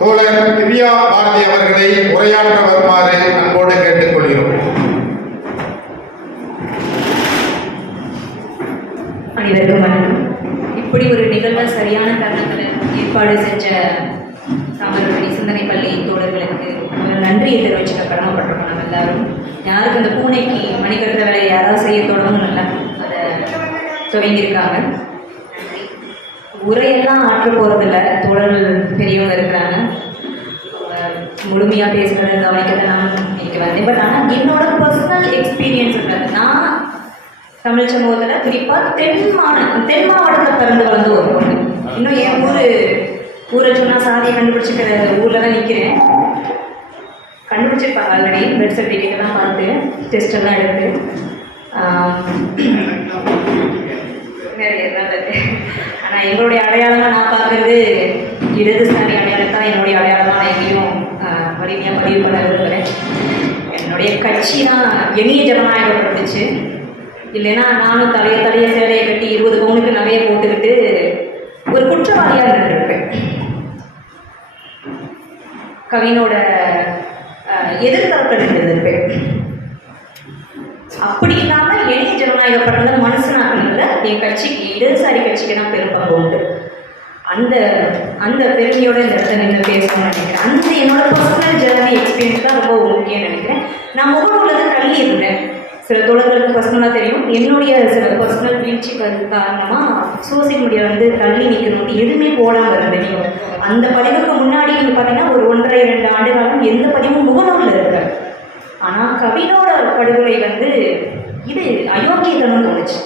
தோழர் திவ்யா பாரதி அவர்களை உரையாற்ற வருமாறு அன்போடு கேட்டுக்கொள்கிறோம். அனைவருக்கும் வணக்கம். இப்படி ஒரு நிகழ்வை சரியான தருணத்தில் ஏற்பாடு செஞ்ச தாமரபரணி சிந்தனை பள்ளி தோழர்களுக்கு நன்றியை தெரிவிச்சுக்க கடமைப்பட்டிருக்கோம். நம்ம எல்லாரும் யாருக்கு அந்த பூனைக்கு மணிக்கட்டுற வேலையை யாராவது செய்ய தொடங்கணும்ல, அதை துவங்கியிருக்காங்க. உரையெல்லாம் ஆற்ற போகிறதில்ல, தோழர்கள் பெரியவங்க இருக்கிறாங்க, முழுமையாக பேசுகிறத கவனிக்கிறத நான் இன்னைக்கு வந்தேன். பட் ஆனால் என்னோட பர்சனல் எக்ஸ்பீரியன்ஸ் இருக்கிறது, நான் தமிழ் சமூகத்தில் குறிப்பாக தென் மாவட்டத்தில் பிறந்து வளர்ந்து ஒரு பொண்ணு. இன்னும் என் ஊரை சொன்னால் சாதியை கண்டுபிடிச்சிக்கிற ஊரில் தான் நிற்கிறேன். கண்டுபிடிச்சிருப்பாங்க ஆல்ரெடி, பெர்த் சர்டிஃபிகேட்லாம் பார்த்து டெஸ்டெல்லாம் எடுத்து நிறைய நல்லது. ஆனால் எங்களுடைய அடையாளமாக நான் பார்க்குறது இடதுசாரி அடையாளத்தை தான் என்னுடைய அடையாளமாக நான் எங்கேயும் வலிமையாக பதிவு பண்ண விரும்புகிறேன். என்னுடைய கட்சி தான் எளிய ஜனநாயகப்படுத்துச்சு. இல்லைன்னா நானும் தலைய சேலையை கட்டி 20 பவுனுக்கு நகையை போட்டுக்கிட்டு ஒரு குற்றவாளியாக இருந்திருப்பேன். கவினோட எதிர்த்தரப்பில் இருந்திருப்பேன். அப்படி இல்லாமல் எளிய ஜனநாயகப்படுறத மனசனாக்குறதுல என் கட்சிக்கு, இடதுசாரி கட்சிக்கு தான் பெரும்பாலும் உண்டு. அந்த பெருமையோட இந்த இடத்த நின்று பேசணும்னு நினைக்கிறேன். அந்த என்னோட பர்சனல் ஜெர்னி எக்ஸ்பீரியன்ஸ் தான் ரொம்ப முக்கியம் நினைக்கிறேன். நான் முகநூலில் தள்ளி இருந்தேன். சில தோழர்களுக்கு பர்சனலாக தெரியும், என்னுடைய சில பர்சனல் வீழ்ச்சி காரணமாக சோசியல் மீடியா தள்ளி நிற்கணும், எதுவுமே போடாமல் இருந்தேன். அந்த பதிவுக்கு முன்னாடி நீங்கள் பார்த்தீங்கன்னா ஒரு 1.5-2 ஆண்டு காலம் எந்த பதிவும் முகநூலில் இருக்கு. ஆனால் கவினோட படுகொலை இது அயோக்கியத்தனம் தோணுச்சு.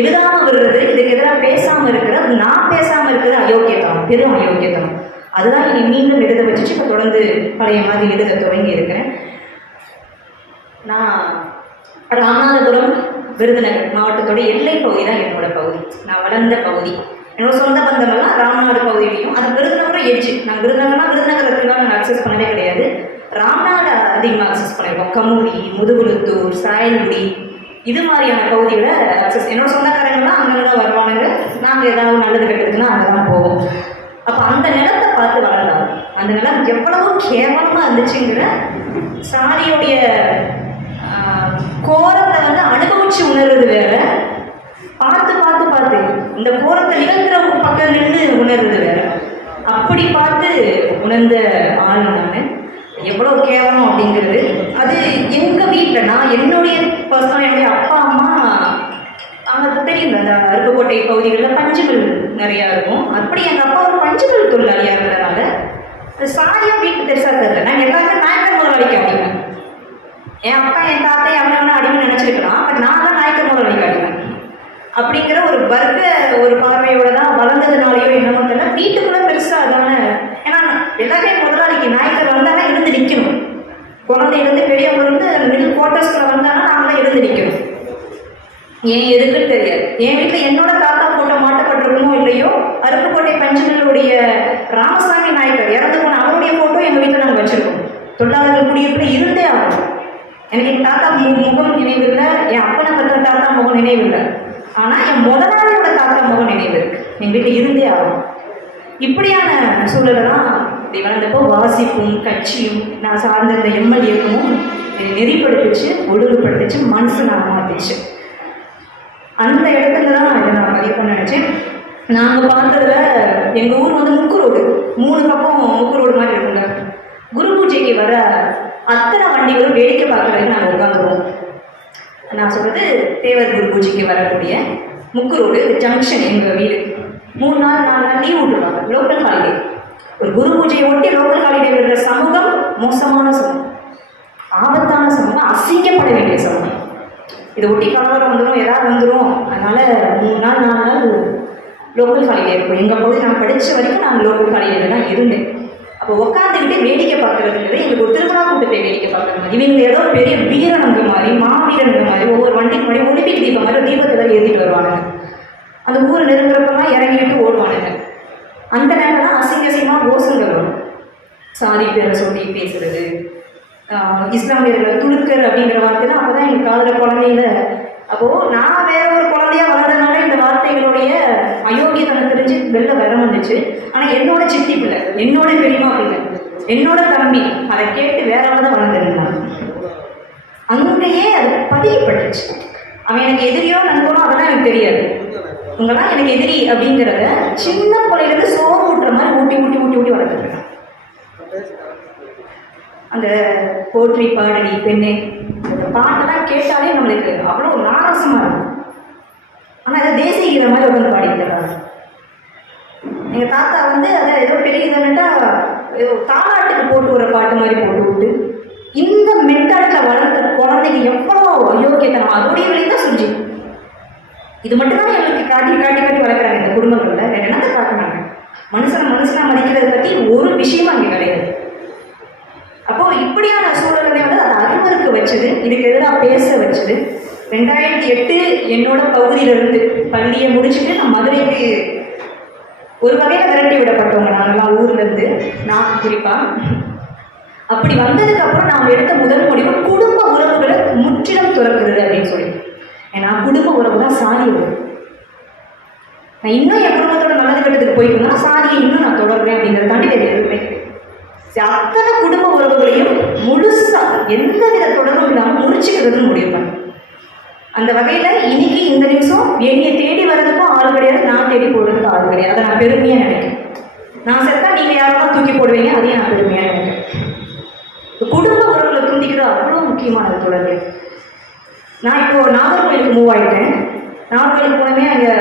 எழுதாமல் விடுறது, இதுக்கு எதிராக பேசாமல் இருக்கிறது, நான் பேசாமல் இருக்கிறது அயோக்கியத்தனம், பெரும் அயோக்கியத்தனம். அதுதான் இனி மீண்டும் எழுத வச்சுச்சு. இப்போ தொடர்ந்து பழைய மாதிரி எழுத தொடங்கி இருக்கிறேன். நான் ராமநாதபுரம் விருதுநகர் மாவட்டத்தோட எல்லை பகுதி தான் என்னோட பகுதி. நான் வளர்ந்த பகுதி. என்னோட சொந்த பந்தமெல்லாம் ராமநாடு பகுதியிலையும், அது விருதுநகரம் எட்ஜு. நான் விருதுநகரத்துலாம் நாங்கள் அக்சஸ் பண்ணதே கிடையாது. ராமநாடு அதிகமாக அக்சஸ் பண்ணியிருக்கோம். கமுதி, முதுகுளத்தூர், சாயல்குடி, இது மாதிரியான பகுதியில் அக்சஸ். என்னோட சொந்தக்காரங்கள்லாம் அங்கே தான் வருவானுங்க. நாங்கள் ஏதாவது நல்லது கெட்டதுக்குன்னா அங்கே தான் போவோம். அப்போ அந்த நிலத்தை பார்த்து வளர்ந்தாங்க. அந்த நிலம் எவ்வளவோ கேவலமாக இருந்துச்சுங்கிற சாதியோடைய கோரத்தை அனுபவிச்சு உணர்றது வேற, பார்த்து இந்த கோரத்தை நிகழ்கிற பக்கம் நின்று உணர்றது வேற. அப்படி பார்த்து உணர்ந்த ஆள் நான். எவ்வளோ கேவலம் அப்படிங்கிறது அது எங்கள் வீட்டில், நான் என்னுடைய பர்சனல், என்னுடைய அப்பா அம்மா அங்கே தெரியும், அந்த அருப்புக்கோட்டை பகுதிகளில் பஞ்சுகள் நிறையா இருக்கும். அப்படி எங்கள் அப்பா ஒரு பஞ்சுகள் தொழிலாளியாக இருந்ததுனால சாதியாக வீட்டு பெருசாக தெரியல. நாங்கள் எல்லாருமே நாயக்கர் முதலாளிக்கு அடிமை. என் அப்பா என் தாத்தா அவனை அடிமை நினச்சிருக்கலாம். பட் நான் தான் நாயக்கர் முதலாளிக்கு அடிமை அப்படிங்கிற ஒரு ஒரு பார்வையோடு தான் வளர்ந்ததுனாலையோ என்னமோ தெரியல, வீட்டுக்குள்ளே பெருசாக அதான. ஏன்னா எல்லாருமே முதலாளிக்கு நாயக்கர் வந்தாலும் எழுந்து நிற்கணும். குழந்தையிலேருந்து பெரியவங்க மிடில் குவார்ட்டர்ஸ்குள்ளே வந்தாலும் நாங்களாம் எழுந்து நிற்கணும். ஏன் எதுக்குன்னு தெரியாது. என் வீட்டில் என்னோட தாத்தா போட்டோ மாட்டப்பட்டிருக்கணும் இல்லையோ, அருப்புக்கோட்டை பஞ்சங்களுடைய ராமசாமி நாயக்கர் இறந்து போன அவருடைய ஃபோட்டோ எங்கள் வீட்டில் நாங்கள் வச்சுருக்கோம். தொழிலாளர்கள் குடியிருப்பில் இருந்தே ஆகும். எனக்கு என் தாத்தா முகம் நினைவில்லை, என் அப்பனை பற்ற தாத்தா முகம் நினைவில்லை. ஆனால் என் முதலாளியோட தாத்தா முகம் நினைவு இருக்கு. எங்கள் வீட்டில் இருந்தே ஆகும். இப்படியான சூழலெல்லாம் இப்படி வளர்ந்தப்போ வாசிப்பும் கட்சியும் நான் சார்ந்த இந்த எம்எல்ஏக்கும் நெறிப்படுத்துச்சு, ஒழுங்குபடுத்துச்சு, மனசு நான் மாற்றிச்சு. அந்த இடத்துல தான் இதை நான் பதிவு பண்ண நினச்சேன். நாங்கள் பார்த்ததுல எங்கள் ஊர் முக்கு ரோடு, 3 பக்கம் முக்கு ரோடு மாதிரி இருக்குங்க. குரு பூஜைக்கு வர அத்தனை வண்டிகளும் வேடிக்கை பார்க்குறதுக்கு நாங்கள் உட்காந்துருவோம். நான் சொல்கிறது தேவர் குரு பூஜைக்கு வரக்கூடிய முக்கு ரோடு ஜங்ஷன் எங்கள் வீடு. 3 நாள் 4 நாள் லீவ் விட்டுருவாங்க, லோக்கல் ஹாலிடே. ஒரு குரு பூஜையை ஒட்டி லோக்கல் ஹாலிடே விடுற சமூகம் மோசமான சமூகம், ஆபத்தான சமூகம், அசிங்கப்பட வேண்டிய சமூகம். இதை ஒட்டி கலவரம் வந்துடும், ஏதாவது வந்துடும். அதனால் 3 நாள் 4 நாள் லோக்கல் ஹாலிடே இருக்கும். எங்கள் பகுதி நான் படித்த வரைக்கும் நான் லோக்கல் ஹாலிடேல தான் இருந்தேன். அப்போ உட்காந்துக்கிட்டு வேடிக்கை பார்க்குறதுங்கிறது எங்களுக்கு ஒரு திருவிழா கூட்டத்தை வேடிக்கை பார்க்குறது. இவங்க ஏதோ பெரிய வீரனுங்க மாதிரி, மாவீரனுங்க மாதிரி, ஒவ்வொரு வண்டிக்கு முன்னாடி ஒலிம்பிக் தீபம் மாதிரி தீபத்தை தான் ஏற்றிட்டு வருவாங்க. அந்த ஊரை நெருங்குறப்பெல்லாம் இறங்கிட்டு ஓடுவானுங்க. அந்த நேரம் தான் அசிங்கமாக கோஷங்கள் வரும். சாதி பேரை சொல்லி பேசுறது, இஸ்லாமியர்கள் துணுக்கர் அப்படிங்கிற வார்த்தை தான். அப்போ தான் எங்கள் காதில் குழந்தையில, அப்போது நான் வேற ஒரு குழந்தையாக வளர்றதுனால அந்த வார்த்தைகளுடைய அயோக்கியத்தனம் தெரிஞ்சு வெளில வர வந்துச்சு. ஆனால் என்னோட சித்தி பிள்ளை, என்னோட பெரியமா பிள்ளை, என்னோட தம்பி அதை கேட்டு வேற தான் வளர்ந்துருந்தான். அங்கேயே அது பதியப்பட்டுச்சு. அவன் எனக்கு எதிரியோ நண்பனோ அதெல்லாம் எனக்கு தெரியாது. இவங்கெல்லாம் எனக்கு எதிரி அப்படிங்கிறத சின்ன பிள்ளையிலேருந்து சோறு ஊட்டுற மாதிரி ஊட்டி ஊட்டி ஊட்டி ஊட்டி வளர்த்துருக்கான். அந்த போற்றி பாடலி பெண்ணே அந்த பாட்டெல்லாம் கேட்டாலே நம்மளுக்கு அவ்வளோ நாரசமாக இருக்கும். ஆனால் அதை தேசிக்கிற மாதிரி உட்காந்து பாடிக்கிறாங்க. எங்கள் தாத்தா வந்து அதை ஏதோ பெரிய இதுன்னுட்டா ஏதோ தாலாட்டுக்கு போட்டு ஒரு பாட்டு மாதிரி போட்டு விட்டு இந்த மென்டாலிட்டியில் வளர்ந்த குழந்தைங்க எவ்வளோ அயோக்கியத்தனம் அதோடைய வழி தான் செஞ்சு இது மட்டும்தான் எங்களுக்கு காட்டி காட்டி காட்டி வளர்க்குறாங்க இந்த குடும்பங்களில். வேறு என்னத்தை காட்டினாங்க? மனுஷனை மதிக்கிறத பற்றி ஒரு விஷயமும் அங்கே கிடையாது. அப்போது இப்படியான சூழலை வந்து அதை அருவருக்கு வச்சது, இதுக்கு எதிராக பேச வச்சது. 2008 என்னோட பகுதியிலிருந்து பள்ளியை முடிச்சுட்டு நான் மதுரைக்கு ஒரு வகையில் விரட்டி விடப்பட்டவங்க நாங்கள்லாம் ஊர்லேருந்து, நான் குறிப்பாக. அப்படி வந்ததுக்கப்புறம் நாம் எடுத்த முதல் முடிவு குடும்ப உறவுகளை முற்றிலும் துறக்கிறது அப்படின்னு சொல்லி. ஏன்னா குடும்ப உறவு தான் சாதி உறவு. நான் இன்னும் என் குடும்பத்தோட நல்லது கட்டத்துக்கு போயிருந்தா சாதியை இன்னும் நான் தொடர்றேன் அப்படிங்கிறத தாண்டி வேறு எதுவுமே அத்தனை குடும்ப உறவுகளையும் முழுசாக எந்த வித தொடர்பும் இல்லாமல் முறிச்சுக்கிறதுன்னு முடிவு பண்ணேன். அந்த வகையில் இன்னைக்கு இந்த நிமிஷம் என்னையை தேடி வர்றதுக்கும் ஆள் கிடையாது, நான் தேடி போடுறதுக்கும் ஆள் கிடையாது. அதை நான் பெருமையாக நினைக்கிறேன். நான் செத்தா நீங்கள் யாரெல்லாம் தூக்கி போடுவீங்க, அதையும் நான் பெருமையாக நினைக்கிறேன். குடும்ப உறவுகளை துண்டிக்கிறது அவ்வளோ முக்கியமானது தொடர்பு. நான் இப்போது நாகர்கோயிலுக்கு மூவ் ஆகிட்டேன். நாகர்கோயிலுக்கு போனமே அங்கே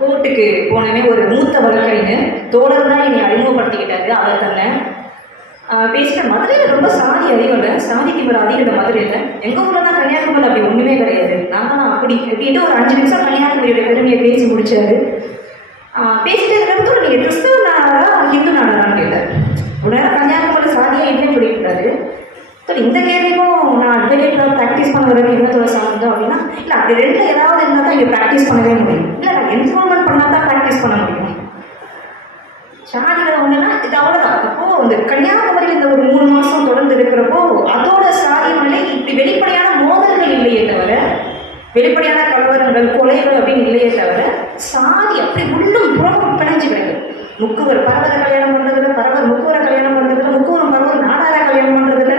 கோர்ட்டுக்கு போனமே ஒரு மூத்த வழக்கறிஞர் தோழர் தான் என்னை அறிமுகப்படுத்திக்கிட்டாரு. அவர் தன்னை பேசிட்ட மதுரையில் ரொம்ப சாதி அதிகம் இல்லை, சாதி திமுறை அதிகம் இல்லை மதுரையில். எங்கள் ஊரில் தான் கன்னியாகுமரி அப்படி ஒன்றுமே கிடையாது. நாங்கள் அப்படி எப்படின்ட்டு ஒரு 5 நிமிஷம் கன்னியாகுமரியோட பெருமையை பேசி முடிச்சாரு. பேசிட்டு இருக்கிறது நீங்கள் கிறிஸ்தவ நாடா ஹிந்து நாடான்னு கேட்டார். உடனே கன்னியாகுமரி சாதியாக இல்லைன்னு சொல்லியிருக்காரு. இந்த கேள்விக்கும் நான் அட்வொகேட்டில் ப்ராக்டிஸ் பண்ண வரது என்னத்தோட சம்மந்தம் அப்படின்னா, இல்லை அப்படி ரெண்டில் ஏதாவது இருந்தால் தான் இங்கே ப்ராக்டிஸ் பண்ணவே முடியும். இல்லை நான் என்ரோல்மெண்ட் பண்ணால் தான் ப்ராக்டிஸ் பண்ண முடியும். சாதிகளை ஒன்றுனா இது அவ்வளோதான். அப்போது இந்த கன்னியாகுமரியில் இந்த ஒரு 3 மாதம் தொடர்ந்து இருக்கிறப்போ அதோட சாதி மேலே இப்படி வெளிப்படையான மோதல்கள் இல்லையே தவிர, வெளிப்படையான கலவரங்கள் கொலைகள் அப்படின்னு இல்லையே தவிர, சாதி அப்படி உள்ளும் புறமும் பிணைஞ்சு கிடக்கு. முக்குவர் பரவரை கல்யாணம் பண்ணுறதுல, பரவர் முக்குவரை கல்யாணம் பண்ணுறதுல, முக்குவரம் பரவர் நாடார கல்யாணம் பண்ணுறதுல,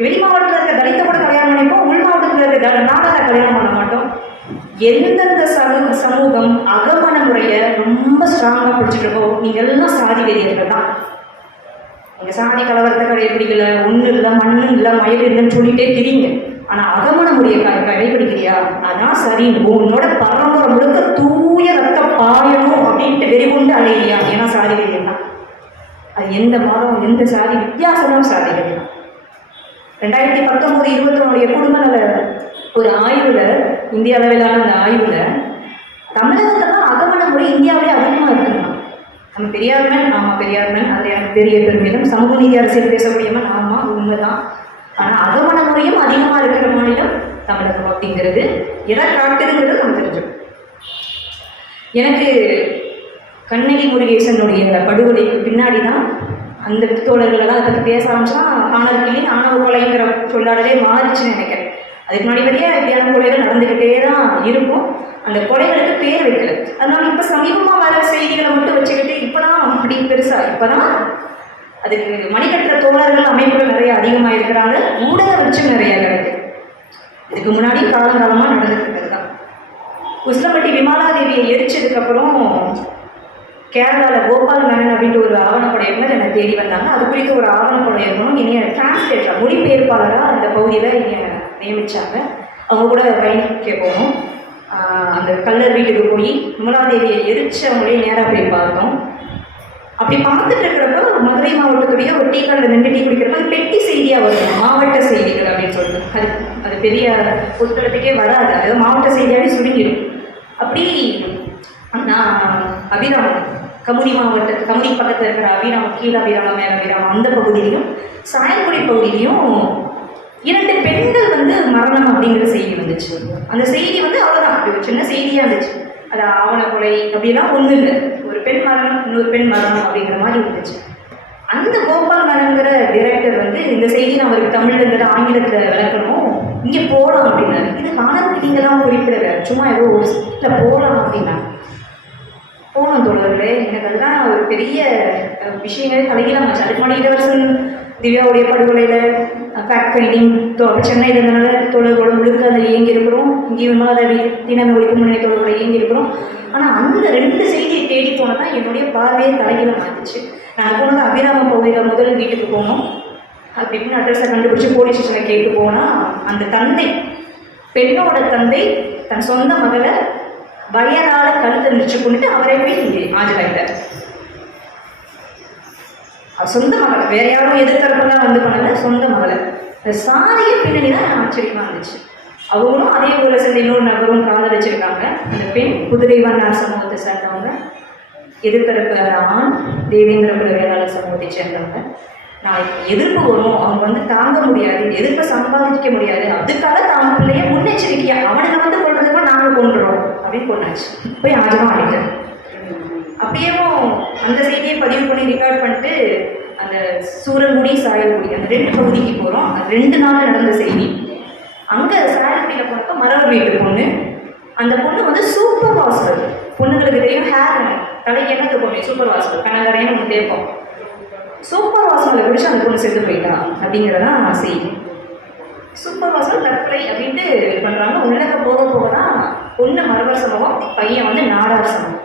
வெளி மாவட்டத்தில் இருக்க தலித்த கூட கல்யாணம் பண்ணிப்போம், உள் மாவட்டத்தில் இருக்க நாடார கல்யாணம் பண்ண மாட்டோம். எந்தெந்த சமூகம் அகமண முறையை ரொம்ப ஸ்ட்ராங்காக பிடிச்சிட்டு இருக்கோ நீங்கள் எல்லாம் சாதி வெறியர்கள் தான். நீங்கள் சாதி கலவரத்தை கடைபிடிக்கல, ஒன்றும் இல்லை, மண்ணும் இல்லை, மயில் இல்லைன்னு சொல்லிட்டே திரிங்க. ஆனால் அகமண முறையை கடைபிடிக்கிறியா, அதான் சரி. உன்னோட பரம்பரை முழுக்க தூய ரத்தம் பாயணும் அப்படின்ட்டு வெறிகொண்டு அழையிறியா, ஏன்னா சாதி வெறியல் தான். அது எந்த மதம் எந்த சாதி வித்தியாசமும் சாதி வெறியல் தான். 2019-21 குடும்ப நல ஒரு ஆய்வில், இந்திய அளவிலான அந்த ஆய்வில் தமிழகத்தில் தான் அகமண முறை இந்தியாவிலே அதிகமாக இருக்குதுன்னா. நம்ம பெரியார்மன், ஆமாம் பெரியார்மன், அது எனக்கு பெரிய பெருமிதம். சமூக நீதி அரசியல் பேசக்கூடியவன், ஆமாம் உண்மைதான். ஆனால் அகமண முறையும் அதிகமாக இருக்கிற மாநிலம் தமிழகம் அப்படிங்கிறது எதை காட்டுதுங்கிறது நம்ம தெரிஞ்சோம். எனக்கு கண்ணகி முருகேசனுடைய படுகொலைக்கு பின்னாடி தான் அந்த தோழர்களெல்லாம் அதை பற்றி பேச ஆரம்பிச்சா காணல்கிளி ஆணவ கொலைங்கிற சொல்லாடலே மாறிச்சுன்னு நினைக்கிறேன். அதுக்கு முன்னாடி வரையே இப்படியான கொலைகள் நடந்துக்கிட்டே தான் இருக்கும். அந்த கொலைகளுக்கு பேர் வைக்கல. அதனால இப்போ சமீபமாக வர செய்திகளை மட்டும் வச்சுக்கிட்டு இப்போ தான் அப்படி பெருசாக இப்போ தான் அதுக்கு மணிக்கட்டுற தோழர்கள் அமைப்புகள் நிறைய அதிகமாக இருக்கிறாங்க. ஊடக வெளிச்சம் நிறைய கிடைக்குது. இதுக்கு முன்னாடி காலங்காலமாக நடந்துட்டு இருக்கிறது தான். உசிலம்பட்டி விமாலாதேவியை எரிச்சதுக்கப்புறம் கேரளாவில் கோபால் மேனன் அப்படின்ட்டு ஒரு ஆவணப்படையர்கள் என்னை தேடி வந்தாங்க. அது குறித்து ஒரு ஆவணப்படையர்களும் என்னைய டிரான்ஸ்லேட்டராக மொழிபெயர்ப்பாளராக அந்த பகுதியில் என்னை நியமித்தாங்க. அவங்க கூட பயணிக்க போனோம். அந்த கல்லர் வீட்டுக்கு போய் விமலாதேவியை எரிச்சவங்களே நேராக போய் பார்த்தோம். அப்படி பார்த்துட்டு இருக்கிறப்ப மதுரை மாவட்டத்துடைய ஒரு டீ கடையில் நின்று டீ குடிக்கிறப்ப அது பெட்டி செய்தியாக வரும், மாவட்ட செய்திகள் அப்படின்னு சொல்லிட்டு. அது பெரிய புத்தகத்துக்கே வராது, அதாவது மாவட்ட செய்தியாகவே சுருங்கிடும். அப்படி நான் அபிராமம் கமுதி பக்கத்தில் இருக்கிற அபிராமம், கீழ அபிராமம், மேல அபிராமம் அந்த பகுதியிலையும் சாயல்குடி பகுதியிலையும் 2 பெண்கள் மரணம் அப்படிங்கிற செய்தி வந்துச்சு. அந்த செய்தி அவ்வளோதான், அப்படி ஒரு சின்ன செய்தியாக இருந்துச்சு. அது ஆவண கொலை அப்படிலாம் ஒன்றும் இல்லை, ஒரு பெண் மரணம் இன்னொரு பெண் மரணம் அப்படிங்கிற மாதிரி இருந்துச்சு. அந்த கோபால் மேனன்கிற டைரக்டர் இந்த செய்தி நான் அவருக்கு தமிழ்ல இருந்துட்டு ஆங்கிலத்தில் விளக்கணும், இங்கே போகலாம் அப்படின்னாரு. இது காணத்துக்கு நீங்களாம் குறிப்பிடல, சும்மா ஏதோ ஒரு இல்லை போகலாம் அப்படின்னா போகணும் தோழர்களே. எனக்கு அதுதான் ஒரு பெரிய விஷயங்களே தலைகீழாக ஆச்சு. அதுக்கு முன்னாடி இளவரசன் திவ்யாவுடைய படுகொலையில் ஃபேக்ட் ஃபைண்டிங் சென்னையில் இருந்தனால தோழர்களோட முழுக்க அதை இயங்கி இருக்கிறோம். இங்கேயும் அதை தினமே ஒழிக்கும் முன்னணி தோழர்களை இயங்கி இருக்கிறோம். ஆனால் அந்த 2 செய்தியை தேடி போனதான் என்னுடைய பார்வையை தலைகீழாக மாற்றிச்சு. நாங்கள் போனது அபிராம பகுதியில் முதல் வீட்டுக்கு போனோம். அப்படி இப்படின்னு அட்ரஸை கண்டுபிடிச்சி போலீஸ் ஸ்டேஷனில் கேட்டு போனால் அந்த தந்தை, பெண்ணோட தந்தை தன் சொந்த மகளை வயலால கழுத்தை நிறுத்தி கொண்டுட்டு அவரே போய் ஆஜராயிட்டார். சொந்த மகளை, வேற யாரும் எதிர்த்தரப்பெல்லாம் வந்து பண்ணல, சொந்த மகளை. சாதிய பின்னணி தான் ஆச்சரியமா இருந்துச்சு. அவங்களும் அதே ஊரில் சேர்ந்த இன்னொரு நபரும் காதலிச்சிருக்காங்க. அந்த பெண் குதிரை வண்ணார் சமூகத்தை சேர்ந்தவங்க, எதிர்த்தரப்பு ஆண் தேவேந்திர குல வேளாளர் சமூகத்தை சேர்ந்தவங்க. நாளைக்கு எதிர்ப்பு வரும், அவங்க வந்து தாங்க முடியாது, எதிர்ப்பை சம்பாதிக்க முடியாது, அதுக்காக தாங்க பிள்ளைய முன்னெச்சரிக்கையா அவனுக்கு வந்து கொள்றதுக்கு நாங்கள் கொண்டுறோம் அப்படின்னு கொண்டாச்சு. போய் ஆஜரம் ஆகிட்டேன். அப்படியேவும் அந்த செய்தியை பதிவு பண்ணி ரெக்கார்ட் பண்ணிட்டு அந்த சூரங்குடி சாயல்குடி அந்த 2 பகுதிக்கு போகிறோம். 2 நாள் நடந்த செய்தி. அங்கே சாயல்குடியில் பார்த்தா மரவர் வீட்டு பொண்ணு. அந்த பொண்ணு வந்து சூப்பர் வாஸ்கர். பொண்ணுங்களுக்கு தெரியும், ஹேர் தலைக்கு என்னது பொண்ணு சூப்பர் வாஸ்கர், கனகரைன்னு ஒன்று தேர்ப்போம். சூப்பர் வாசனை குடிச்சு அந்த பொண்ணு செத்து போயிட்டா அப்படிங்கிறதான் செய்தி. சூப்பர் வாசல் தற்கொலை அப்படின்ட்டு பண்ணுறாங்க. உள்ளக போக போக தான் பொண்ணு மரவர் சமூகம், பையன் வந்து நாடார் சமூகம்,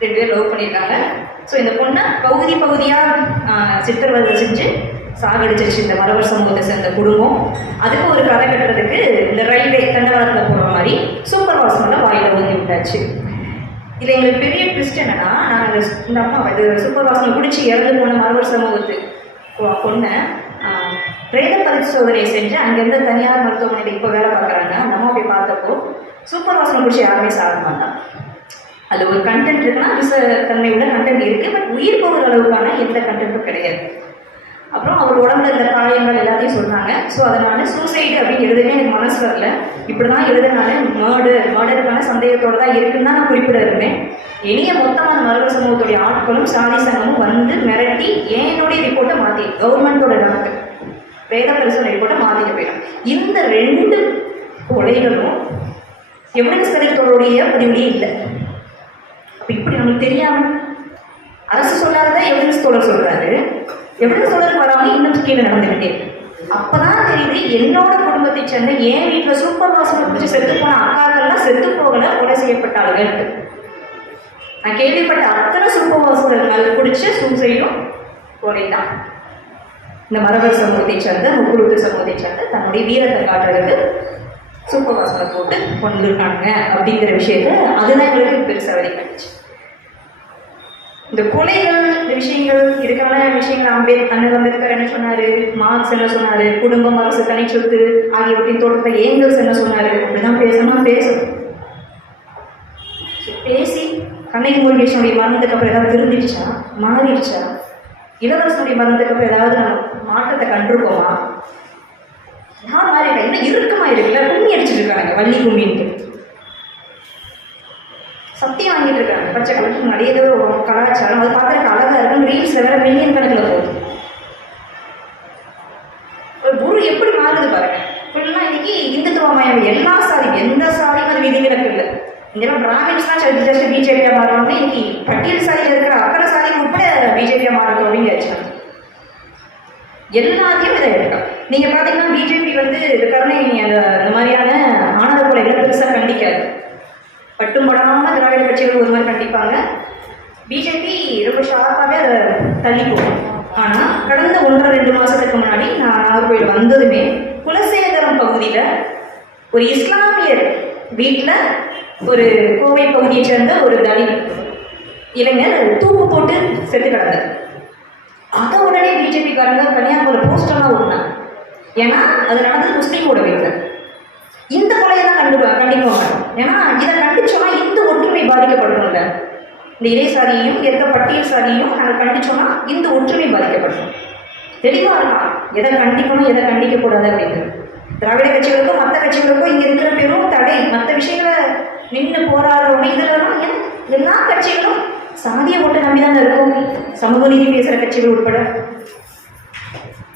2 பேர் லவ் பண்ணியிருக்காங்க. ஸோ இந்த பொண்ணை பகுதி பகுதியாக சித்திரவதை செஞ்சு சாகடிச்சிருச்சு இந்த மரவர் சமூகத்தை சேர்ந்த குடும்பம். அதுக்கு ஒரு கதை கட்டுறதுக்கு இந்த ரயில்வே தண்டவாளத்தில் போகிற மாதிரி சூப்பர் வாசனில் வாயில் ஊதி விட்டாச்சு. இது எங்களுக்கு பெரிய ட்விஸ்ட் என்னன்னா, நாங்கள் இந்த அம்மா இது சூப்பர் வாசனை குடிச்சு இறந்து போன மரவர் சமூகத்து பொண்ணை பிரேத பரிசோதனை செஞ்சு அங்கேருந்து தனியார் மருத்துவமனையில் இப்போ வேலை பார்க்குறாங்க. அந்த அம்மா போய் பார்த்தப்போ சூப்பர் வாசனை குடிச்சு யாருமே சாக மாட்டான். அது ஒரு கண்டென்ட் இருக்குன்னா விஷத்தன்மை உள்ள கண்டென்ட் இருக்குது, பட் உயிர் போகிற அளவுக்கான எந்த கண்டென்ட்டும் கிடையாது. அப்புறம் அவர் உடம்புல இருந்த காயங்கள் எல்லாத்தையும் சொன்னாங்க. ஸோ அதனால சூசைடு அப்படின்னு எழுதுவே எனக்கு மனசு வரல. இப்படி தான் எழுதுனால மர்டருக்கான சந்தேகத்தோடு தான் இருக்குன்னு தான் நான் குறிப்பிட இருந்தேன். இனிய மொத்தமான மரபு சமூகத்துடைய ஆட்களும் சாதி சங்கமும் வந்து மிரட்டி என்னுடைய ரிப்போர்ட்டை மாற்றி கவர்மெண்ட்டோட டாக்டர் வேத பரிசோதனை ரிப்போர்ட்டை மாற்றிட்டு போயிடும். இந்த 2 கொலைகளும் எவிடன்ஸ் கலெக்டருடைய பதிவுலேயே இல்லை. அப்போ இப்படி நமக்கு தெரியாமல் அரசு சொல்லாத எவிடன்ஸ் தோழர் சொல்கிறாரு, எவிடன்ஸ் தோழர் வராமல் இன்னும் கீழே நடந்துக்கிட்டே. அப்போதான் தெரியுது என்னோட குடும்பத்தை சேர்ந்த என் வீட்டில் சூப்பர் வாசனை குடிச்சு செத்து போன அக்காக்கள்லாம் செத்து போகலை, கொலை செய்யப்பட்டார்கள். நான் கேள்விப்பட்ட அத்தனை சூப்பர் வாசகர்கள் குடிச்ச சூசைடும் கொலை தான். இந்த மரபர் சமூகத்தை சேர்ந்த முக்குழுத்து சமூகத்தை சேர்ந்த தன்னுடைய வீரத்தை காட்டுறதுக்கு சூப்பர் வாசனை போட்டு கொண்டிருக்காங்க அப்படிங்கிற விஷயத்த அதுதான் எங்களுக்கு பெருசாக வெளிப்படுச்சு. இந்த கொலைகள், இந்த விஷயங்கள், இதுக்கான விஷயங்கள் அம்பேத்கர் என்ன சொன்னாரு, மார்க்ஸ் என்ன சொன்னாரு, குடும்பம், அரசு, தனி சொத்து ஆகியவற்றின் தோட்டத்தை ஏங்கல்ஸ் என்ன சொன்னாரு, அப்படிதான் பேசணும். பேசி கண்ணகி முருகேசனுடைய மரணத்துக்கு அப்புறம் ஏதாவது திருந்திடுச்சா, மாறிடுச்சா? இளவரசனுடைய மரணத்துக்கு அப்புறம் ஏதாவது மாற்றத்தை கண்டிருக்கோமா? யார் மாறி இன்னும் இறுக்கமா இருக்குல்ல, கும்மி அடிச்சுட்டு இருக்காங்க, வள்ளி கும்மின்ட்டு சத்தியம் வாங்கிட்டு இருக்காங்க. பச்சை கலருக்கு நிறைய கலாச்சாரம், அது பார்க்கறதுக்கு அழகா இருக்கும். ரீல்ஸ்ல வேற மில்லியன் கணக்கில் போகுது. ஒரு குரு எப்படி மாறுது பாருங்க. ஃபுல்லா இன்னைக்கு இந்துத்துவமயம், எல்லா சாதியும் எந்த சாதியும் அது விதிவிலக்கு இல்லை. இங்கெல்லாம் பிராமின்ஸ்லாம் ஜஸ்ட் பிஜேபியா மாறுவாங்க. இன்னைக்கு பட்டியல் சாதியில் இருக்கிற அக்கறை சாதியும் உட்பட பிஜேபியா மாறட்டும் அப்படின்னு வச்சுக்காங்க. எல்லாத்தையும் இதை எடுக்கலாம். நீங்க பாத்தீங்கன்னா பிஜேபி வந்து இந்த கருணை அந்த மாதிரியான ஆணவ கொலைகளை பெருசா கண்டிக்காது. பட்டும்படாம திராவிட கட்சிகள் ஒரு மாதிரி கண்டிப்பாங்க. பிஜேபி ரொம்ப ஷார்ப்பாகவே அதை தள்ளி போகும். ஆனால் கடந்த 1-2 மாதத்துக்கு முன்னாடி நான் நாகர்கோவில் வந்ததுமே குலசேகரம் பகுதியில் ஒரு இஸ்லாமியர் வீட்டில் ஒரு கோவை பகுதியை சேர்ந்த ஒரு தலித் இளைஞர் தூக்கு போட்டு செத்து கிடந்தார். அதை உடனே பிஜேபிக்காரங்க கன்னியாகுமரி போஸ்டர்லாம் ஓடினாங்க. ஏன்னா அது நடந்தது முஸ்லீமோட வீட்டில். இந்த கொலையெல்லாம் கண்டிப்பாக மாட்டோம். ஏன்னா இதை கண்டிச்சோன்னா இந்து ஒற்றுமை பாதிக்கப்படணும்ல. இந்த இறை சாதியையும் இருக்க பட்டியல் சாதியையும் நாங்கள் கண்டிச்சோன்னா இந்து ஒற்றுமை பாதிக்கப்படணும். தெளிவாக இருக்கலாம் எதை கண்டிக்கணும் எதை கண்டிக்கக்கூடாது அப்படிங்கிறது. திராவிட கட்சிகளுக்கும் மற்ற கட்சிகளுக்கும் இங்கே இருக்கிற பேரும் தடை, மற்ற விஷயங்களை நின்று போராடுறவங்க இதெல்லாம் ஏன் எல்லா கட்சிகளும் சாதியை போட்டு நம்பி தானே இருக்கும். சமூக நீதி பேசுகிற கட்சிகள் உட்பட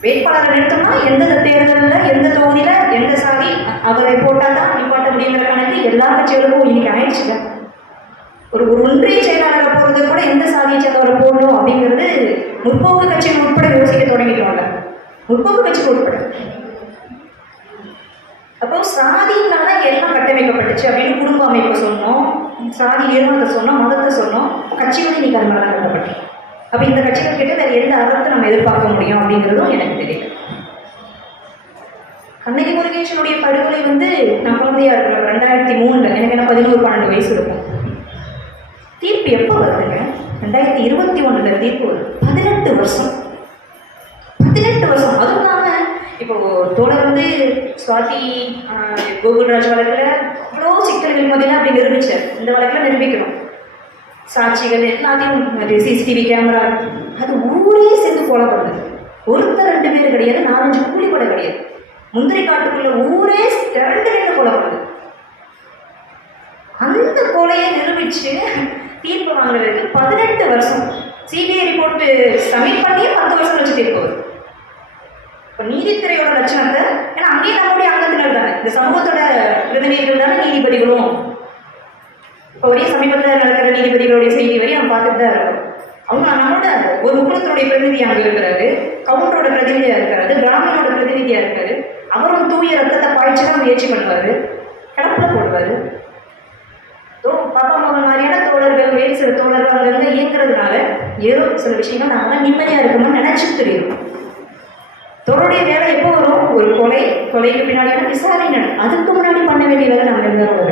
வேட்பாளரை நிறுத்தம்னா எந்த தேர்தலில் எந்த தொகுதியில் எந்த சாதி அவரை போட்டால் தான் நிப்பாட்ட முடியுங்கிற கணக்கு எல்லா கட்சிகளுக்கும் இன்னைக்கு ஆயிடுச்சுங்க. ஒரு ஒன்றிய செயலாளரை போகிறது கூட எந்த சாதியை சேர்ந்தவரை போடணும் அப்படிங்கிறது முற்போக்கு கட்சிகள் உட்பட யோசிக்க தொடங்கிட்டோம்ல, முற்போக்கு கட்சிகள் உட்பட. அப்போ சாதியினால எல்லாம் கட்டமைக்கப்பட்டுச்சு அப்படின்னு குடும்ப அமைப்பை சொன்னோம், சாதி நிறுவனத்தை சொன்னோம், மதத்தை சொன்னோம், கட்சிகளும் இன்னைக்கு அது மாதிரி தான் கட்டப்பட்டு. அப்போ இந்த கட்சிகள் கிட்ட வேறு எந்த அறத்தை நம்ம எதிர்பார்க்க முடியும் அப்படிங்கிறதும் எனக்கு தெரியல. கண்ணகி முருகேசனுடைய படுகொலை நான் குழந்தையா இருக்கிறேன் 2003, எனக்கு என்ன 11-12 வயசு இருக்கும். தீர்ப்பு எப்போ வருதுங்க? 2021 தீர்ப்பு வருது. 18 வருஷம். அதுவும் இல்லாமல் இப்போ தொடர்ந்து சுவாதி கோகுல்ராஜ் வழக்கில் அவ்வளோ சிக்கல்கள் மதியில் அப்படி நிரூபிச்சார். இந்த வழக்கில் நிரூபிக்கணும், சாட்சிகள் எல்லாத்தையும், சிசிடிவி கேமரா, அது ஊரே சேர்ந்து கொலை பண்ணுது. ஒருத்தர் 2 பேர் கிடையாது, 4-5 கூலி கூட கிடையாது. முந்திரி காட்டுக்குள்ள ஊரே திரண்டு நின்று கொலை பண்ணுது. அந்த கொலையை நிரூபிச்சு தீர்ப்பு வாங்குறதுக்கு 18 வருஷம். சிபிஐ ரிப்போர்ட் சப்மிட் பண்ணியே 10 வருஷம் வச்சு தீர்ப்பு வரும். இப்போ நீதித்துறையோட லட்சணத்தை, ஏன்னா அங்கேயே நம்மளுடைய அங்கத்தினர் தானே, இந்த சமூகத்தோட பிரதிநிதிகள் தானே நீதிபதிகளும். இப்போ ஒரே சமீபத்தில் நடக்கிற நீதிபதிகளுடைய செய்தி வரையும் நம்ம பார்த்துட்டு தான் இருக்கோம். அவங்க நம்மளோட ஒரு முக்குளத்தினுடைய பிரதிநிதி அங்கே இருக்கிறாரு, கவுண்டரோட பிரதிநிதியாக இருக்காரு, பிராமணோட பிரதிநிதியாக இருக்காரு. அவரும் தூய ரத்தத்தை பாய்ச்சி தான் முயற்சி பண்ணுவார், கிடப்பில் போடுவார். பாப்பா மகன் மாதிரியான தோழர்கள், வேறு சில தோழர்கள் அங்கங்க இயங்குறதுனால ஏதோ சில விஷயங்கள் நாங்கள் நிம்மதியாக இருக்கணும்னு நினைச்சிட்டு தெரியும். தோளுடைய வேலை எப்போ வரும்? ஒரு கொலைக்கு பின்னாடியான விசாரணை, அதுக்கு முன்னாடி பண்ண வேண்டிய வேலை நம்ம எல்லாரோட.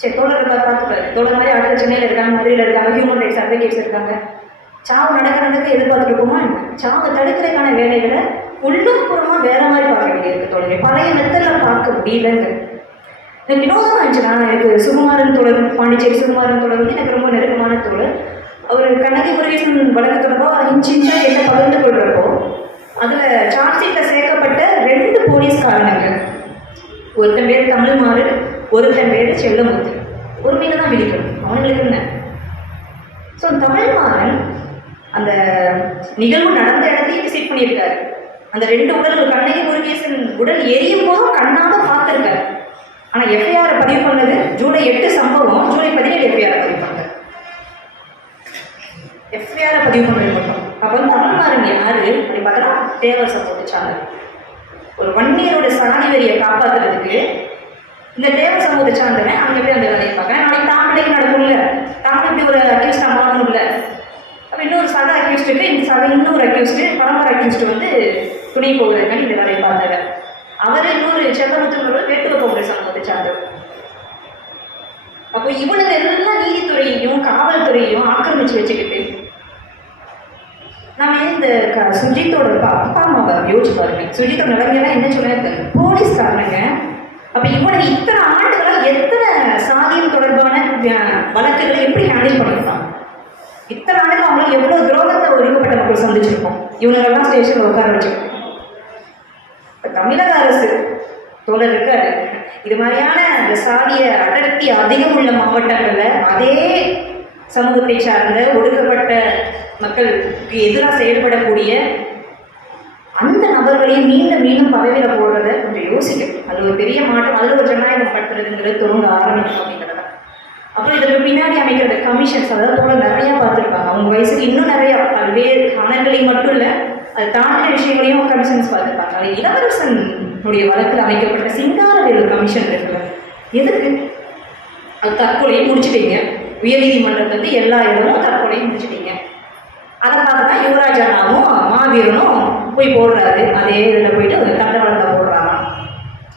சரி, தோழர்களை பார்த்துப்பாரு. தோழர் மாதிரி அடுத்த சென்னையில் இருக்காங்க, மதுரையில் இருக்காங்க, ஹியூமன் ரைட்ஸ் அட்வொகேட்ஸ் இருக்காங்க. சாவு நடக்க எதிர்பார்த்துட்டு இருக்கோமா? சாவை தடுக்கிறதுக்கான வேலைகளை உள்ளும் புறமாக வேற மாதிரி பார்க்க வேண்டியிருக்கு. தோழரை பழைய மெத்தடில் பார்க்க முடியலங்க. எனக்கு வினோதமாக இருந்துச்சுன்னா, எனக்கு சுகுமாரன் தோழர், பாண்டிச்சேரி சுகுமாரன் தோழர் எனக்கு ரொம்ப நெருக்கமான தோழர். அவர் கண்ணகி முருகேசன் வழக்கு தொடர்பாக இன்ச்சா என்ன பகிர்ந்து கொள்கிறப்போ அதில் சார்ஜ் ஷீட்டில் சேர்க்கப்பட்ட 2 போலீஸ்காரனுங்க, ஒருத்தன் பேர் தமிழ்மாறு, ஒருத்தன் பேர் செல்லமுத்து. ஒரு மீது தான் விழிக்கணும் அவனுங்களுக்கு என்ன. ஸோ தமிழ்மாறன் அந்த நிகழ்வு நடந்த இடத்தையும் விசிட் பண்ணியிருக்காரு. அந்த 2 உடல்கள், கண்ணகி முருகேசன் உடல் எரியும் போதும் கண்ணாக பார்த்துருக்காரு. ஆனால் எஃப்ஐஆரை பதிவு பண்ணது ஜூலை 8 சம்பவம், ஜூலை 17 எஃப்ஐஆரை பதிவு பண்ணார். எஃப்ஐஆரை பதிவு பண்ணது மட்டும். அப்போ தமிழ்மாறன் யாரு அப்படி பார்த்தா தேவர் சமூகத்தை சார்ந்தது. ஒரு வன்னியரோட சாதி வரியை காப்பாற்றுறதுக்கு இந்த தேவர் சமூகத்தை சார்ந்தவன் அங்கே போய் அந்த வேலையை பார்க்குறேன். நாளைக்கு தாமரைக்கு நடக்கும்ல, தாமரை இப்படி ஒரு அக்யூஸ்ட் நான் மாறணும்ல. அப்போ இன்னொரு சக அக்யூஸ்டுக்கு இன்னொரு அக்யூஸ்டு, பரம்பரை அக்யூஸ்டு துணை போகிறதுக்கான இந்த வேலையை பார்த்தவர். அவர் இன்னொரு செல்லமுத்துங்கிறவர் வேட்டுவ காங்கிரஸ் சமூகத்தை சார்ந்தவர். அப்போ இவனுங்க எல்லாம் நீதித்துறையையும் காவல்துறையையும் ஆக்கிரமிச்சு வச்சுக்கிட்டு நம்ம இந்த சுஜித்தோட அப்பா அம்மாவை யோசிச்சு பாருங்க. சுஜித்தோட நிலைமையெல்லாம் என்ன சொன்னாங்க, போலீஸ்காரனுங்க. அப்போ இவனுக்கு இத்தனை ஆண்டுகளாக எத்தனை சாதியம் தொடர்பான வழக்குகளை எப்படி ஹேண்டில் பண்ணியிருப்பாங்க? இத்தனை ஆண்டுகள் அவங்களுக்கு எவ்வளோ துரோகத்தை ஒதுக்கப்பட்ட மக்கள் சந்திச்சிருக்கோம். இவனுங்கெல்லாம் ஸ்டேஷனில் உட்கார வச்சுருக்கோம். தமிழக அரசு தோழர் இருக்காரு, இது மாதிரியான அந்த சாதிய அடர்த்தி அதிகம் உள்ள மாவட்டங்களில் அதே சமூகத்தை சார்ந்த ஒடுக்கப்பட்ட மக்களுக்கு எதிராக செயல்படக்கூடிய அந்த நபர்களையும் மீண்டும் மீண்டும் பதவியில் போடுறத கொஞ்சம் யோசிக்கணும். அது ஒரு பெரிய மாற்றம். அதில் ஒரு ஜனநாயகம் படுத்துறதுங்கிறது தொடர்ந்து ஆரம்பிக்கும் அப்படிங்கிறத. அப்புறம் இதற்கு பின்னாடி அமைக்கிற கமிஷன்ஸ், அதாவது தோழர் நிறையா பார்த்துருப்பாங்க. அவங்க வயசுக்கு இன்னும் நிறையா பல்வேறு ஆனங்களையும் மட்டும் இல்லை, அது தாண்டிய விஷயங்களையும் கமிஷன்ஸ் பார்த்துருப்பாங்க. அது இளவரசனுடைய வழக்கில் அமைக்கப்பட்ட சிங்காரவேலு கமிஷன் இருக்குல்ல, எதுக்கு? அது தற்கொலையை முடிச்சுட்டீங்க. உயர்நீதிமன்றத்துலேருந்து எல்லா இடமும் தற்கொலையும் முடிச்சுட்டீங்க. அதை பார்த்து தான் யுவராஜ் அண்ணாவும் மாவீரனும் போய் போடுறாரு. அதே இதில் போயிட்டு தண்டவளத்தை போடுறாங்க.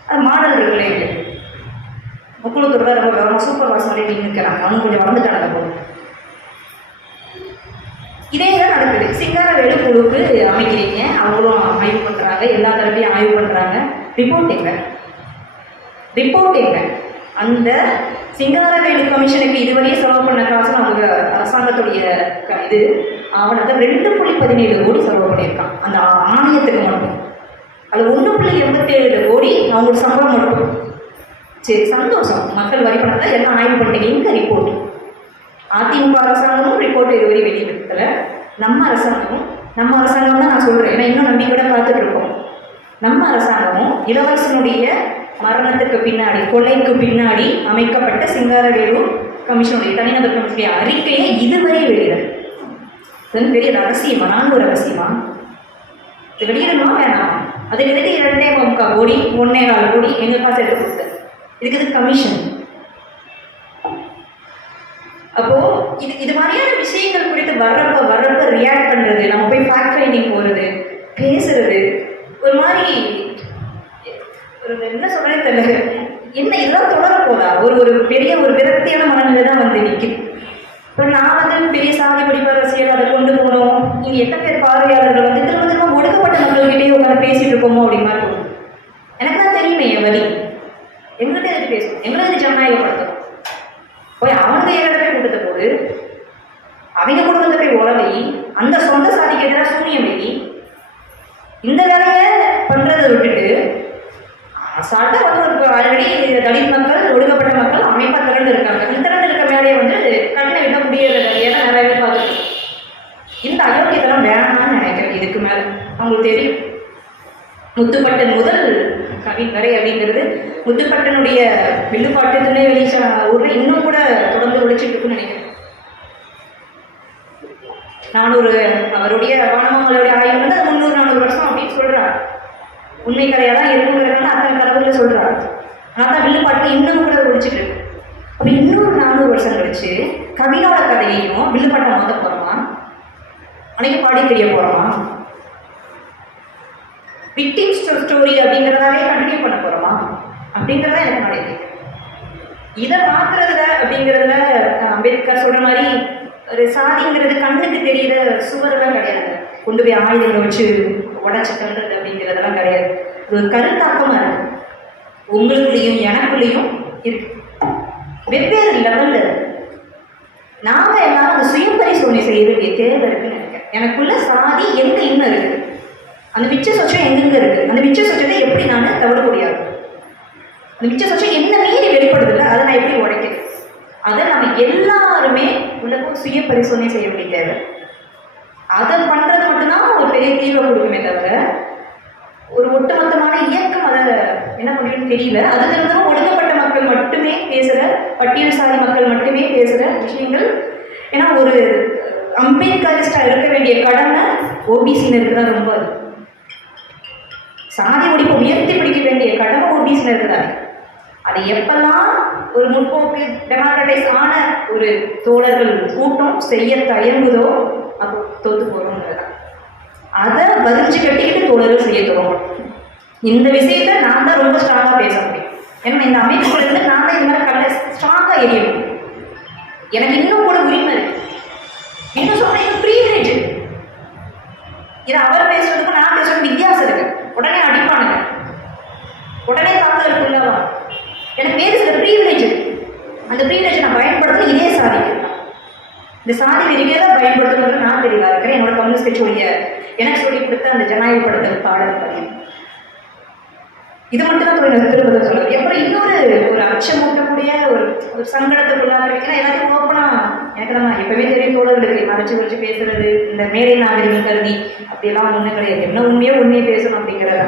அது மாடல் இருக்குல்ல, இது முக்குளத்தூர் தான் ரொம்ப விவரமாக சூப்பர் வாசம் சொல்லி நிற்கிறாங்க. அவங்க கொஞ்சம் வளர்ந்துட்டாங்க போது. இதே தான் நடக்குது. சிங்காரவேலு குழுக்கு அமைக்கிறீங்க, அவங்களும் ஆய்வு பண்ணுறாங்க, எல்லா தரப்பையும் ஆய்வு பண்ணுறாங்க. ரிப்போர்ட் எங்க? அந்த சிங்காரவேலு கமிஷனுக்கு இதுவரையும் செலவு பண்ண காசு அவங்க அரசாங்கத்துடைய இது ஆவணத்தை 2.17 கோடி செலவு பண்ணியிருக்கான் அந்த ஆணையத்துக்கு மட்டும். அது 1.87 கோடி அவங்களுக்கு சம்பளம் மட்டும். சரி, சந்தோஷம். மக்கள் வரி பணத்தை எல்லாம் ஆய்வு பண்ணிட்டீங்க. இங்கே ரிப்போர்ட் அதிமுக அரசாங்கமும் ரிப்போர்ட் இதுவரை வெளியிடத்தில், நம்ம அரசாங்கமும் நம்ம அரசாங்கம் தான் நான் சொல்கிறேன், ஏன்னா இன்னும் நம்பிக்கையோட காத்துட்டு இருக்கோம். நம்ம அரசாங்கமும் இளவரசனுடைய மரணத்துக்கு பின்னாடி, கொலைக்கு பின்னாடி அமைக்கப்பட்ட சிங்காரவேலூர் கமிஷனுடைய தனிநபர் கமிஷனுடைய அறிக்கையை இதுவரை வெளியிடல. இது பெரிய ரகசியமா? நான்கு ரகசியமா? இது வெளியிடணுமா வேணாம்? அதுக்கு எதுக்கு 2.25 கோடி 1.25 கோடி எங்க காசு எடுத்து கொடுத்தது? இதுக்கு இது கமிஷன். அப்போ இது மாதிரியான விஷயங்கள் குறித்து வர்றப்ப ரியாக்ட் பண்றது, நம்ம போய் ஃபேக்ட் ஃபைண்டிங் போறது, பேசுறது, ஒரு மாதிரி ஒரு என்ன சொல்றதே தெரியல. என்ன இதெல்லாம் தொடர போதா? ஒரு பெரிய ஒரு விரக்தியான மனநிலை தான் வந்து நிற்குது. இப்போ நான் வந்து பெரிய சாதி படிப்பு அரசியல் அதை கொண்டு போனோம், இங்கே எத்தனை பேர் பார்வையாளர்கள் வந்து திரும்ப திரும்ப ஒடுக்கப்பட்ட மக்கள்கிட்டயே உட்காந்து பேசிட்டு இருக்கோமோ அப்படி மாதிரி தோணும். எனக்கு தான் தெரியுமே என் வழி, எங்கள்கிட்ட எதுக்கு பேசணும், எங்களுக்கு ஜனநாயகப்படுத்தணும். போய் அவங்க எங்கிட்ட கூட்டத்தை போது அவங்க குடும்பத்தை போய் உழவை, அந்த சொந்த சாதிக்கு எதிராக சூனியம் வைக்கி இந்த வேலையை பண்றதை விட்டுட்டு சாட்டா வந்து ஆல்ரெடி தலித் மக்கள், ஒடுக்கப்பட்ட மக்கள் அமைப்பா திரண்டு இருக்காங்க. திரண்டு இருக்க மேலேயே வந்து கண்ணை விட முடியறது ஏன்னா நிறைய பேர் பார்த்துட்டு இந்த அயோக்கியத்தெல்லாம் வேணாம்னு நினைக்கிறேன். இதுக்கு மேல அவங்களுக்கு தெரியும். முத்துப்பட்டன் முதல் கவி வரை அப்படிங்கிறது முத்துப்பட்டனுடைய வில்லுப்பாட்டு திருநெல்வேலி ஊர்ல இன்னும் கூட தொடர்ந்து ஒழிச்சிட்டு இருக்குன்னு நினைக்கிறேன். அவருடைய வானமாமலுடைய ஆய்வு வந்து 300-400 வருஷம் அப்படின்னு சொல்றாரு. உண்மை கதையாக தான் இருக்குங்கிறதுனால அத்தனை கதவுகளை சொல்றாரு. ஆனால் தான் வில்லுப்பாட்டு இன்னும் கூட ஒழிச்சிட்டு இருக்கு. அப்போ இன்னொரு 400 வருஷம் கழிச்சு கவினோட கதையையும் வில்லுப்பாட்டை மாற்ற போறோமா? அன்னைக்கு பாடி தெரிய போறோமா? விக்டிம் ஸ்டோரி அப்படிங்கிறதாவே கண்டினியூ பண்ண போறோமா அப்படிங்கிறத எனக்கு நினைக்கிறேன். இதை மாத்துறதுல அப்படிங்கிறதுல அம்பேத்கர் சொல்ற மாதிரி ஒரு சாதிங்கிறது கண்ணுக்கு தெரியுற சுவரெல்லாம் கிடையாது, கொண்டு போய் ஆயுதங்களை வச்சு உடச்சி தள்ளுறது அப்படிங்கிறதெல்லாம் கிடையாது. இது ஒரு கருத்தாக்கமா இருக்கு, உங்களுக்குள்ளேயும் எனக்குள்ளேயும் இருக்கு, வெவ்வேறு லெவல்ல இருக்கு. நாம எல்லாரும் அந்த சுய பரிசோதனை செய்ய வேண்டிய தேவை இருக்குன்னு நினைக்கிறேன். எனக்குள்ள சாதி எங்க இன்னும் இருக்கு, அந்த மிச்ச சொச்சம் எங்கெங்க இருக்கு, அந்த மிச்ச சொச்சத்தை எப்படி நான் தவிர முடியாது, அந்த மிச்ச சொச்சம் என்ன மீறி வெளிப்படுதில்ல அதை நான் எப்படி உடைக்கிறேன், அதை நம்ம எல்லாருமே உள்ளக்கும் சுய பரிசோதனை செய்ய வேண்டிய தேவை. அதை பண்றது மட்டும்தான் ஒரு பெரிய தீர்வை கொடுக்குமே தவிர ஒரு ஒட்டுமொத்தமான இயக்கம் அதை என்ன பண்ணுறதுன்னு தெரியல. அதுல இருந்தாலும் ஒடுக்கப்பட்ட மக்கள் மட்டுமே பேசுற, பட்டியல் சாதி மக்கள் மட்டுமே பேசுற விஷயங்கள். ஏன்னா ஒரு அம்பேத்கரிஸ்டா இருக்க வேண்டிய கடமை ஓபிசினருக்கு தான் ரொம்ப. சாதி முடிப்பை உயர்த்தி பிடிக்க வேண்டிய கடமை ஓபிசினருக்கு தான். அதை எப்பெல்லாம் ஒரு முற்போக்கு டெமோக்ரட்டைஸ் ஆன ஒரு தோழர்கள் கூட்டம் செய்ய தயங்குதோ அப்போ தோத்து போறோம்ன்றது. அதை பதிஞ்சு கட்டிக்கிட்டு தோழர்கள் செய்ய தோணும். இந்த விஷயத்த நான் தான் ரொம்ப ஸ்ட்ராங்கா பேச முடியும். ஏன்னா இந்த அமைப்புல இருந்து நான் தான் இந்த மாதிரி கல்ல ஸ்ட்ராங்கா எரிய முடியும். எனக்கு இன்னும் கூட உரிமை இருக்கு, இன்னும் சொல்ற இன்னும் ப்ரீவிலேஜ். இதை அவர் பேசுறதுக்கும் நான் பேசுறதுக்கும் வித்தியாசம் இருக்கு. உடனே அடிப்பானுங்க, உடனே தாக்குதலுக்கு உள்ளவா. எனக்கு வேறு சில ப்ரீவிலேஜ் இருக்கு. அந்த ப்ரீவிலேஜ் நான் பயன்படுத்த இதே சாதிக்கு இந்த சாதி வெறிக்கே தான் பயன்படுத்தணுங்கிறது நான் தெளிவாக இருக்கிறேன். என்னோட கம்யூனிஸ்ட் கட்சியுடைய எனக்கு சொல்லி கொடுத்த அந்த ஜனநாயகப்படுத்தல் பாடல் பதிவு இது மட்டும் தான் திரும்ப சொல்லுது. அப்புறம் இன்னொரு ஒரு அச்சமூட்டக்கூடிய ஒரு சங்கடத்துக்குள்ளாக இருக்குன்னா எல்லாத்தையும் ஓப்பனா எனக்கு நம்ம எப்பவுமே தெரியும் தோழர்களுக்கு மறைச்சு பேசுறது, இந்த மேலை நாகரிகம் கருதி அப்படியெல்லாம் ஒன்றும் கிடையாது. என்ன உண்மையை பேசணும் அப்படிங்கிறத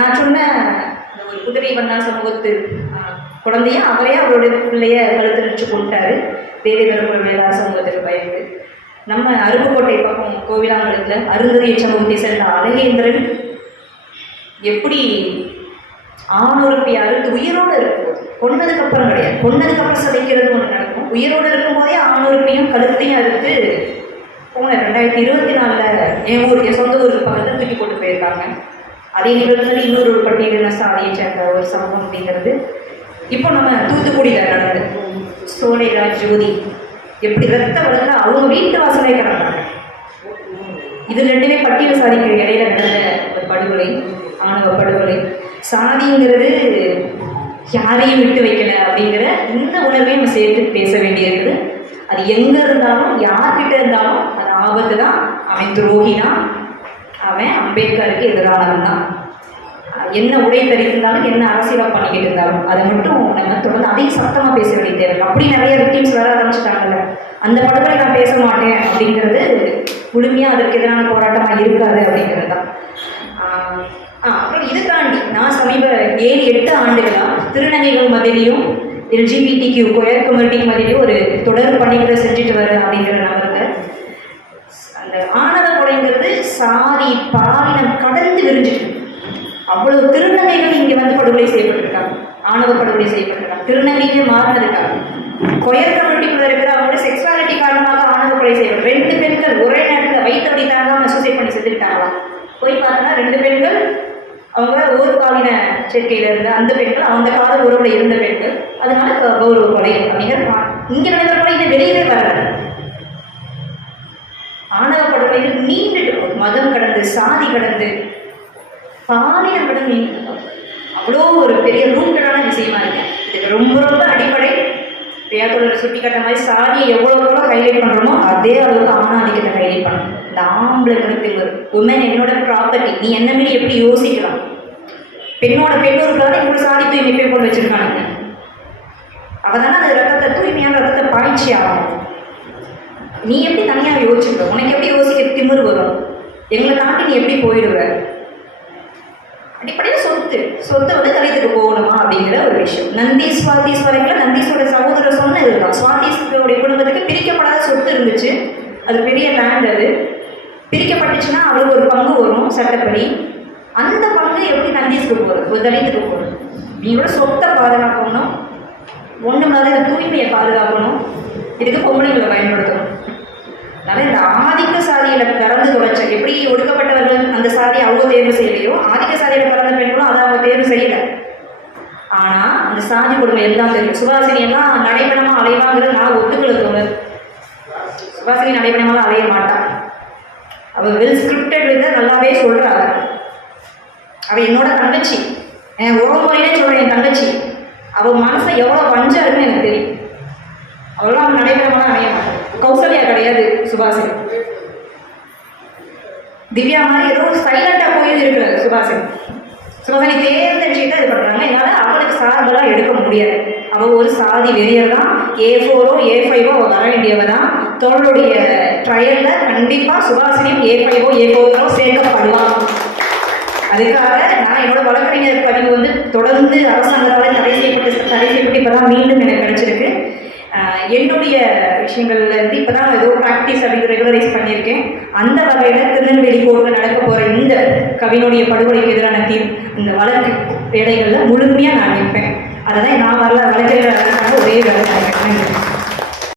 நான் சொன்ன ஒரு குதிரை வண்ணா சமூகத்து குழந்தைய அவரே அவருடைய பிள்ளைய கழுத்தரிச்சு கொண்டாரு. தேவேந்திரபுரம் மேலார் சமூகத்துக்கு பயந்து நம்ம அருப்புக்கோட்டை பக்கம் கோவிலாங்கலத்தில் அருந்ததிய சமூகத்தை சேர்ந்த அழகேந்திரன் எப்படி ஆணுறுப்பி அறுத்து உயிரோடு இருக்கும்போது, கொன்னதுக்கு அப்புறம் கிடையாது, கொன்னதுக்கு அப்புறம் சதைக்கிறது ஒன்று நடக்கும். உயிரோடு இருக்கும்போதே ஆணுறுப்பையும் கழுத்தையும் அறுத்து போன 2024 என் சொந்த ஊருக்கு பக்கத்தில் தூக்கி போட்டு போயிருக்காங்க. அதே நிகழ்வுகள் இன்னொரு ஒரு பட்டியலின சாதியை சேர்ந்த ஒரு சமூகம் அப்படிங்கிறது இப்போ நம்ம தூத்துக்குடியில் நடந்தது. சோலைராஜ் ஜோதி எப்படி ரத்த வளர்ந்து அவங்க வீட்டு வாசலை கிடந்தாங்க. இது ரெண்டுமே பட்டியல் சாதிக்கு இடையில நடந்த ஒரு படுகொலை, ஆணவ படுகொலை. சாதிங்கிறது யாரையும் விட்டு வைக்கல அப்படிங்கிற இந்த உணர்வையும் நம்ம சேர்த்து பேச வேண்டியிருக்குது. அது எங்க இருந்தாலும் யார்கிட்ட இருந்தாலும் அது ஆபத்து தான். அவன் துரோகி தான், அவன் அம்பேத்கருக்கு எதிரானவன் தான். என்ன உடை தரித்திருந்தாலும் என்ன அரசியலாக பண்ணிக்கிட்டு இருந்தாலும் அதை மட்டும் நம்ம தொடர்ந்து அதையும் சத்தமாக பேச வேண்டிய தேவை. அப்படி நிறைய விக்டிம்ஸ் வர ஆரம்பிச்சுட்டாங்கல்ல. அந்த படுகொலை நான் பேச மாட்டேன் அப்படிங்கிறது முழுமையாக அதற்கு எதிரான போராட்டமாக இருக்காது அப்படிங்கிறது தான். அப்புறம் இதை தாண்டி நான் சமீப 7-8 ஆண்டுகளாக திருநங்கைகள் மத்தியிலையும் LGBTQ கொயர் கம்யூனிட்டி மத்தியிலையும் ஒரு தொடர் பணிகளை செஞ்சுட்டு வரேன் அப்படிங்கிற நபருக்கு அந்த ஆணவ கொலைங்கிறது சாதி பாலினம் கடந்து விரிஞ்சிட்டு அவ்வளவு திருநங்கைகள் இங்கே வந்து படுகொலை செய்யப்பட்டிருக்காங்க, ஆணவ படுகொலை செய்யப்பட்டிருக்காங்க. திருநங்கையே மாறினதுக்காக கொயர் கம்யூனிட்டிக்குள்ள இருக்கிற அவங்களோட செக்ஸுவாலிட்டி காரணமாக ஆணவ கொலை செய்யப்படும் 2 பெண்கள் ஒரே நேரத்தில் வயிற்று வலி தாங்காம சூசைட் பண்ணி செத்துக்கிட்டாங்களாம். போய் பார்த்தோன்னா 2 பெண்கள் அவங்க ஒரு பாலின சேர்க்கையில் இருந்த அந்த பெண்கள் அந்த கால உறவுல இருந்த பெண்கள், அதனால கௌரவ கொலை அப்படிங்கிற இங்கே நடக்கிற கொலை இதை வெளியவே வரல. ஆணவ படுகொலைகள் நீண்டுட்டு மதம் கடந்து சாதி கடந்து பாலினம் கடந்து நீண்டு அவ்வளோ ஒரு பெரிய ரூட்டடான விஷயமா இருக்கு. இதுக்கு ரொம்ப ரொம்ப அடிப்படை பிரியாத்தோட சுட்டி காட்ட மாதிரி சாதியை எவ்வளோ ஹைலைட் பண்ணுறோமோ அதே அளவுக்கு ஆணாதிக்கத்தை ஹைலைட் பண்ணணும். இந்த ஆம்பளை கருத்து உமன் என்னோட ப்ராப்பர்ட்டி, நீ என்ன மாரி எப்படி யோசிக்கலாம்? பெண்ணோட பெண்ணூருக்காக இவ்வளோ சாதி தூய்மை பேர் கொண்டு வச்சிருக்காங்க. அவள் தானே அந்த ரத்தத்தை தூய்மையான ரத்தத்தை பாய்ச்சி ஆகணும். நீ எப்படி தனியாக யோசிச்சுக்க? உனக்கு எப்படி யோசிக்க திமிரு வரும்? எங்களை தாண்டி நீ எப்படி போயிடுவ? அடிப்படையில் சொத்து வந்து கலைத்துக்கு போகணுமா அப்படிங்கிற ஒரு விஷயம். நந்தீஸ்வரங்களை நந்தீஸ்வர சகோதரர் சொன்ன இதுதான். சுவாதீஸ்வருடைய குடும்பத்துக்கு பிரிக்கப்படாத சொத்து இருந்துச்சு. அது பெரிய லேண்ட். அது பிரிக்கப்பட்டுச்சுன்னா அவளுக்கு ஒரு பங்கு வரும் சட்டப்படி. அந்த பங்கு எப்படி நந்தீஸ்வருக்கு போகிறது? ஒரு தலித்துக்கு போகிறது. நீங்களோட சொத்தை பாதுகாக்கணும், ஒன்று மாதிரி இந்த தூய்மையை பாதுகாக்கணும். இதுக்கு பொம்பளைங்களை பயன்படுத்தணும். அதனால் இந்த ஆதிக்க சாதியில் பிறந்து தொலைச்ச எப்படி ஒடுக்கப்பட்டவர்கள் அந்த சாதியை அவங்க தேர்வு செய்யலையோ, ஆதிக்க சாதியில் பிறந்த பெண்களும் அதை அவங்க தேர்வு செய்யலை. ஆனால் அந்த சாதி கொடுமை எல்லாம் தெரியும். சுபாசினி எல்லாம் நடைபெணமாக அலைவாங்கிறது நான் ஒத்துக்கல தோணுது. சுபாசினி நடைபெணமாக அலைய மாட்டான். அவள் வெல் ஸ்கிரிப்டட் வித நல்லாவே சொல்கிறாள். அவள் என்னோட தங்கச்சி, என் உறவு முறையிலே சொல்கிறேன். என் தங்கச்சி அவள் மனசை எவ்வளோ வஞ்சா இருக்குன்னு எனக்கு தெரியும். அவெல்லாம் அவன் நடைபெறமாக அலைய மாட்டான். கௌசல்யா கிடையாது சுபாசினி. திவ்யா மாதிரி ஏதோ சைலண்டாக போய் இருக்கிறாரு சுபாசினி. சுபாசினி தேர்ந்த விஷயத்தை இது பண்ணுறாங்க. என்னால் அவளுக்கு சார்பெல்லாம் எடுக்க முடியாது. அவள் ஒரு சாதி வெறியர் தான். A4ஓ A5ஓ அவள் வர வேண்டியவ தான். தோளுடைய ட்ரையலில் கண்டிப்பாக சுபாசினியும் A5ஓ A4ஓ சேர்க்கப்படுவான். அதுக்காக நான் என்னோட வழக்கறிஞர் பதிவு வந்து தொடர்ந்து அரசாங்கத்தால் தடை செய்யப்பட்டு இப்போ தான் மீண்டும் எனக்கு கிடைச்சிருக்கு. என்னுடைய விஷயங்கள்லேருந்து இப்போ தான் ஏதோ ப்ராக்டிஸ் அப்படின்னு ரெகுலரைஸ் பண்ணியிருக்கேன். அந்த வகையில் திருநெல்வேலி கோர்ட்டில் நடக்க போகிற இந்த கவினுடைய படுகொலைக்கு எதிரான இந்த வழக்கு வேலைகளில் முழுமையாக நான் நிற்பேன். அதை தான் நான் வழக்கறிஞர் ஒரே வேலை.